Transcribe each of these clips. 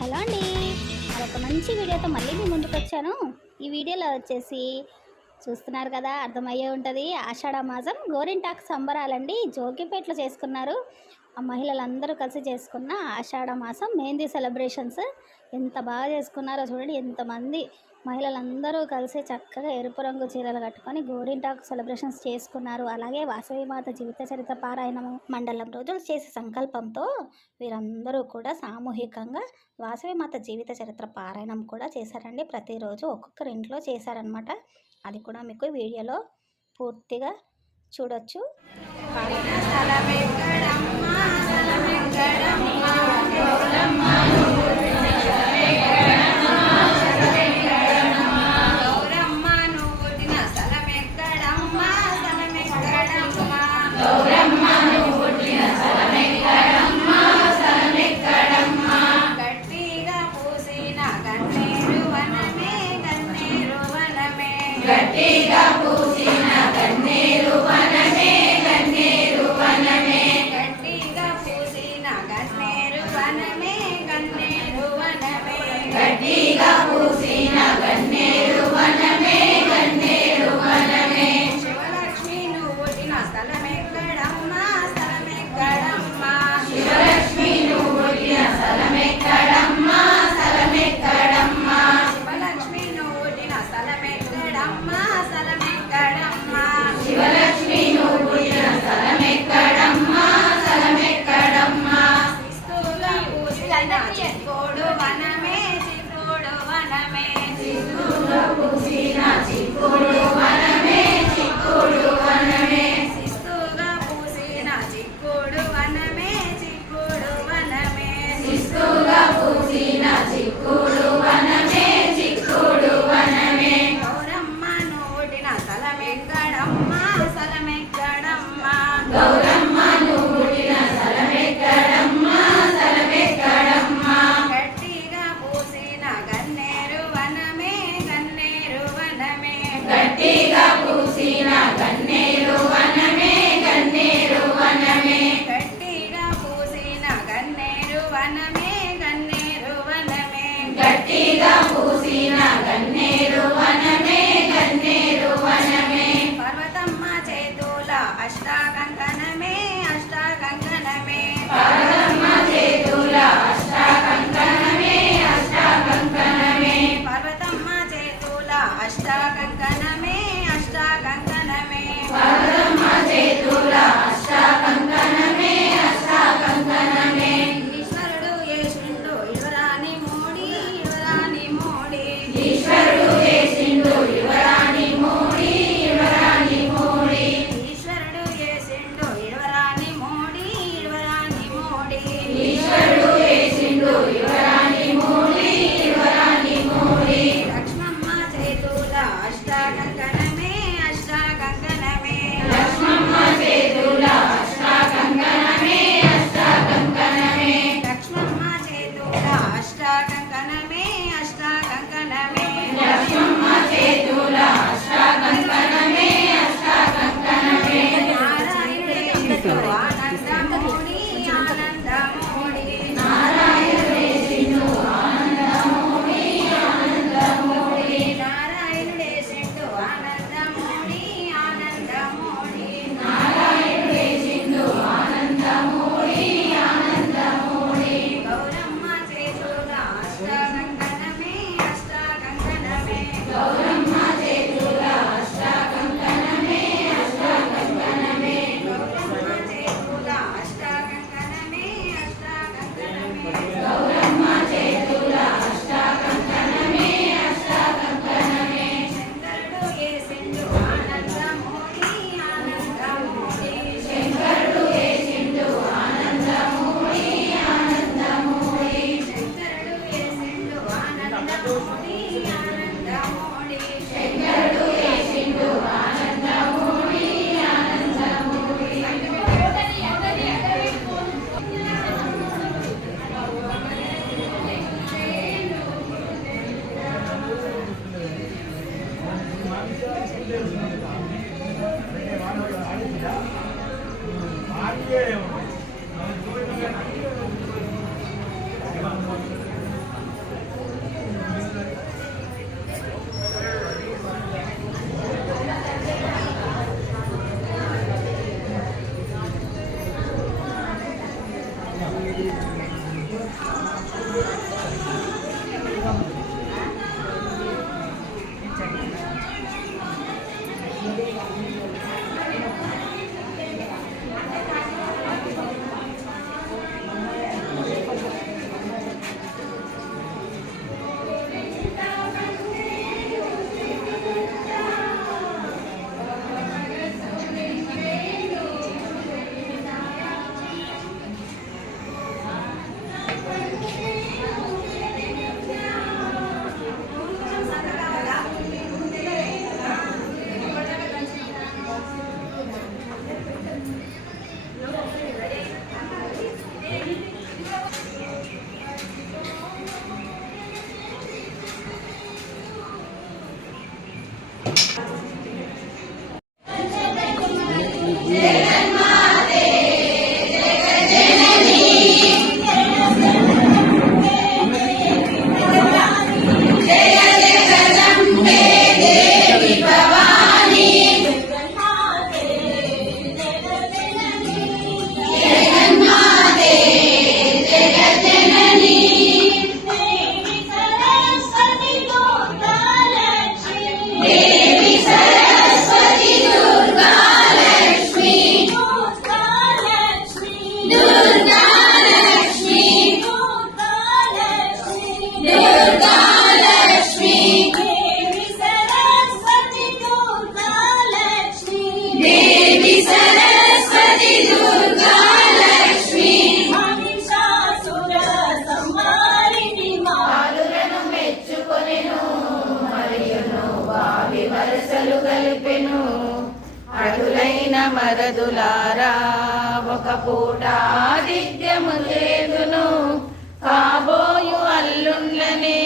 Hello అండి, మరొక మంచి వీడియోతో మళ్ళీ మీ ముందుకు వచ్చాను. ఈ వీడియోలో వచ్చేసి చూస్తున్నారు కదా, అర్థమయ్యే ఉంటుంది. ఆషాఢ మాసం గోరింటాకు సంబరాలండి జోగిపేటలో చేసుకున్నారు. ఆ మహిళలందరూ కలిసి చేసుకున్న ఆషాఢ మాసం మెహందీ సెలబ్రేషన్స్ ఎంత బాగా చేసుకున్నారో చూడండి. ఎంతమంది మహిళలందరూ కలిసి చక్కగా ఎరుపు రంగు చీరలు కట్టుకొని గోరింటాకు సెలబ్రేషన్స్ చేసుకున్నారు. అలాగే వాసవి మాత జీవిత చరిత్ర పారాయణము మండలం రోజులు చేసే సంకల్పంతో వీరందరూ కూడా సామూహికంగా వాసవి మాత జీవిత చరిత్ర పారాయణం కూడా చేశారండి. ప్రతిరోజు ఒక్కొక్కరి ఇంట్లో చేశారనమాట. అది కూడా మీకు వీడియోలో పూర్తిగా చూడొచ్చు. గట్టిగా పూసిన గన్నేరు వనమే గన్నేరు వనమే గట్టిగా పూసిన గన్నేరు వనమే గన్నేరు వనమే గట్టిగా పూసిన గన్నేరు వనమే గన్నేరు వనమే శివలక్ష్మి నువ్వు పుట్టిన స్థలమెక్కడమ్మా స్థలమెక్కడమ్మా శివలక్ష్మి నువ్వు పుట్టిన స్థలమెక్కడమ్మా స్థలమెక్కడమ్మా శివలక్ష్మి నువ్వు పుట్టిన స్థలమెక్కడమ్మా స్థలమెక్కడమ్మా శివలక్ష్మి నువ్వు పుట్టిన స్థలమెక్కడమ్మా స్థలమెక్కడమ్మా శిస్తుగా పూసిన చిక్కోడు వనమే చిక్కోడు వనమే శిస్తుగా పూసిన చిక్కోడు వనమే చిక్కోడు వనమే శిస్తుగా పూసిన చిక్కోడు వనమే చిక్కోడు వనమే శిస్తుగా పూసిన చిక్కోడు వనమే చిక్కోడు వనమే గౌరమ్మ నోటిన స్థలమెక్కడమ్మా స్థలమెక్కడమ్మా గౌరమ్మ నోటిన స్థలమెక్కడమ్మా స్థలమెక్కడమ్మా గట్టిగా పూసిన గన్నేరు వనమే గన్నేరు వనమే గట్టిగా పూసిన గన్నేరు వనమే గన్నేరు వనమే గట్టిగా పూసిన గన్నేరు వనమే గన్నేరు వనమే గట్టిగా పూసిన గన్నేరు వనమే గన్నేరు వనమే పర్వతమ్మ చేతుల అష్టాకంకణమే అష్టాకంకణమే పర్వతమ్మ చేతుల అష్టాకంకణమే అష్టాకంకణమే పర్వతమ్మ చేతుల అష్టాకంకణమే అష్టాకంకణమే పర్వతమ్మ చేతుల అష్టాకంకణమే అష్టాకంకణమే ఈశ్వరుడు చేసిండు యువరాణి మోడి యువరాణి మోడి ఈశ్వరుడు చేసిండు యువరాణి మోడి బాలురను మెచ్చుకొనెను మరియును వావి వరసలు గలిపెను. అటులైన మరదులారా ఒక పూట ఆదిత్యము చేదును. కాబోయు అల్లుండ్లనే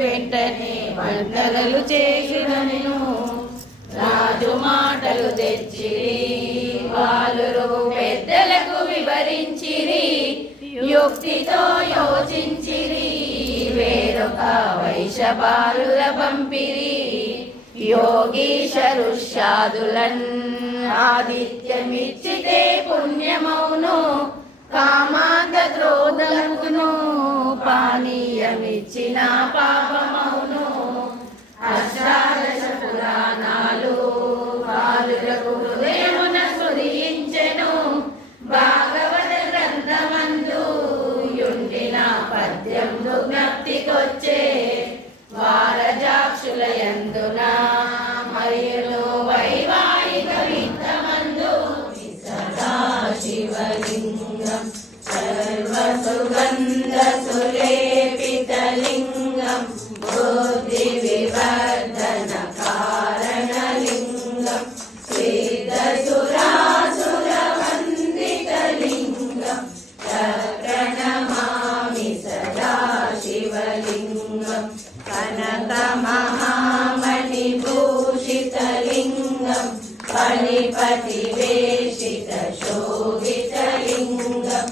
వెంటనే వందనలు చేసినను. రాజు మాటలు తెచ్చిరి బాలురు పెద్దలకు వివరించిరి. యుక్తితో యోచించిరి వేరొక వైశబాలుల పంపిరి. యోగీశరుషాదులన్ ఆదిత్యమిచ్చితే పుణ్యమౌను. కామాంధ ద్రోధమును పానీయమిచ్చిన పాపమౌను. అష్టాదశ పురాణాలు బాలులకు హృదయమున స్ఫురించెను. భాగవత గ్రంథమందు యుండిన పద్యములు జ్ఞప్తికొచ్చే. వారజాక్షుల యందున మరియును వైవాహిక విత్తమందు సదా శివలింగం సర్వసుగంధ సులేపితలింగం బుద్ధి వివర్ధన కారణలింగం సిద్ధసురాసుర వందితలింగం ప్రణమామి సదా శివలింగం కనక మహామణి భూషితలింగం ఫణిపతి వేషిత శోభితలింగం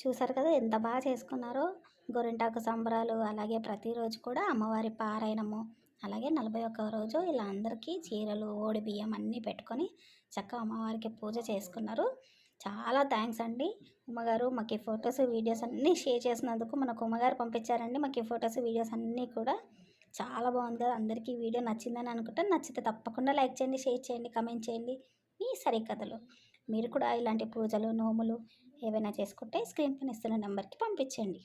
చూసారు కదా ఎంత బాగా చేసుకున్నారో గోరింటాకు సంబరాలు. అలాగే ప్రతిరోజు కూడా అమ్మవారి పారాయణము, అలాగే 41వ రోజు ఇలా అందరికీ చీరలు, ఓడి బియ్యం అన్నీ పెట్టుకొని చక్కగా అమ్మవారికి పూజ చేసుకున్నారు. చాలా థ్యాంక్స్ అండి ఉమ్మగారు. మాకు ఈ ఫొటోస్ వీడియోస్ అన్నీ షేర్ చేసినందుకు మనకు ఉమ్మగారు పంపించారండి. మాకు ఈ ఫొటోస్ వీడియోస్ అన్నీ కూడా చాలా బాగుంది కదా. అందరికీ ఈ వీడియో నచ్చిందని అనుకుంటాను. నచ్చితే తప్పకుండా లైక్ చేయండి, షేర్ చేయండి, కమెంట్ చేయండి. మీ సరికథలు మీరు కూడా ఇలాంటి పూజలు, నోములు ఏవైనా చేసుకుంటే స్క్రీన్ పైన ఇస్తున్న నెంబర్కి పంపించండి.